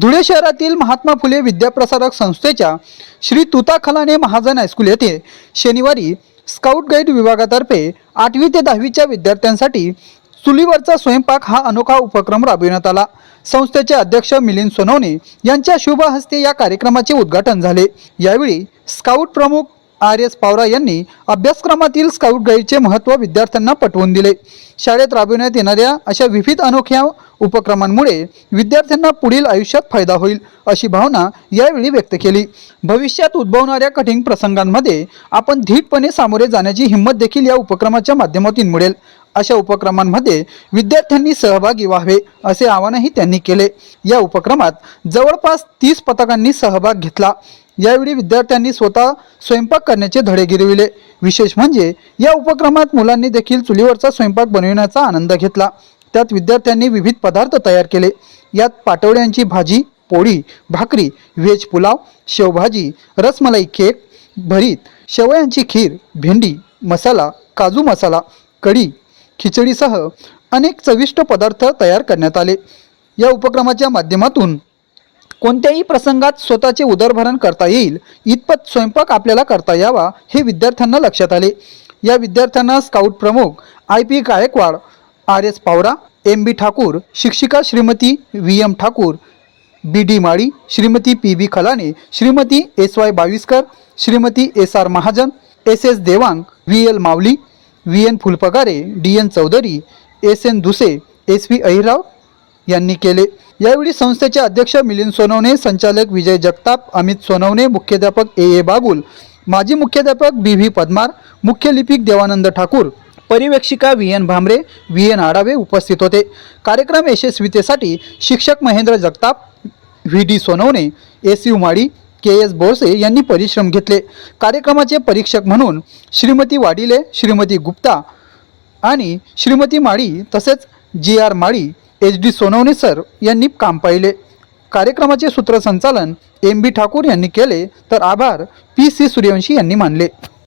धुळे शहरातील महात्मा फुले विद्याप्रसारक संस्थेच्या श्री तुता खलाने महाजन हायस्कूल येथे शनिवारी स्काउट गाईड विभागातर्फे आठवी ते दहावीच्या विद्यार्थ्यांसाठी चुलीवरचा स्वयंपाक हा अनोखा उपक्रम राबविण्यात आला. संस्थेचे अध्यक्ष मिलिंद सोनवणे यांच्या शुभ हस्ते या कार्यक्रमाचे उद्घाटन झाले. यावेळी स्काउट प्रमुख आर एस पावरा यांनी अभ्यासक्रमातील स्काउट गाईडचे महत्त्व विद्यार्थ्यांना पटवून दिले. शाळेत राबविण्यात येणाऱ्या अशा विविध अनोख्या उपक्रमांमुळे विद्यार्थ्यांना पुढील आयुष्यात फायदा होईल अशी भावना यावेळी व्यक्त केली. भविष्यात उद्भवणाऱ्या कठीण प्रसंगांमध्ये आपण धीटपणे सामोरे जाण्याची हिंमत देखील या उपक्रमाच्या माध्यमातून मिळेल. अशा उपक्रमांमध्ये विद्यार्थ्यांनी सहभागी व्हावे असे आवाहनही त्यांनी केले. या उपक्रमात जवळपास तीस पथकांनी सहभाग घेतला. यावेळी विद्यार्थ्यांनी स्वतः स्वयंपाक करण्याचे धडे गिरविले. विशेष म्हणजे या उपक्रमात मुलांनी देखील चुलीवरचा स्वयंपाक बनविण्याचा आनंद घेतला. त्यात विद्यार्थ्यांनी विविध पदार्थ तयार केले. यात पाटवड्यांची भाजी पोळी भाकरी व्हेज पुलाव शेवभाजी रसमलाई केक भरीत शेवयांची खीर भेंडी मसाला काजू मसाला कढी खिचडीसह अनेक चविष्ट पदार्थ तयार करण्यात आले. या उपक्रमाच्या माध्यमातून कोणत्याही प्रसंगात स्वतःचे उदरभरण करता येईल इतपत स्वयंपाक आपल्याला करता यावा हे विद्यार्थ्यांना लक्षात आले. या विद्यार्थ्यांना स्काउट प्रमुख I P Gaikwad R S Pawara M B Thakur शिक्षिका Shrimati V M Thakur B D Mali Shrimati P B Khalane Shrimati S Y Baviskar Shrimati S R Mahajan S S Devang V L Mavli V N Phulpagare D N Chaudhari S N Duse S V Ahirav यांनी केले. यावेळी संस्थेचे अध्यक्ष मिलिंद सोनवणे संचालक विजय जगताप अमित सोनवणे मुख्याध्यापक ए ए बागुल माजी मुख्याध्यापक बी V Padmar मुख्य लिपिक Devanand Thakur परिवेक्षिका V N Bhamre V N Aadave उपस्थित होते. कार्यक्रम यशस्वीतेसाठी शिक्षक Mahendra Jagtap V D Sonawane S U Mali K S Borse यांनी परिश्रम घेतले. कार्यक्रमाचे परीक्षक म्हणून श्रीमती वाडिले श्रीमती गुप्ता आणि श्रीमती माळी तसेच G R Mali H D Sonawane sir यांनी काम पाहिले. कार्यक्रमाचे सूत्रसंचालन एम बी ठाकूर यांनी केले तर आभार पी सी सूर्यवंशी यांनी मानले.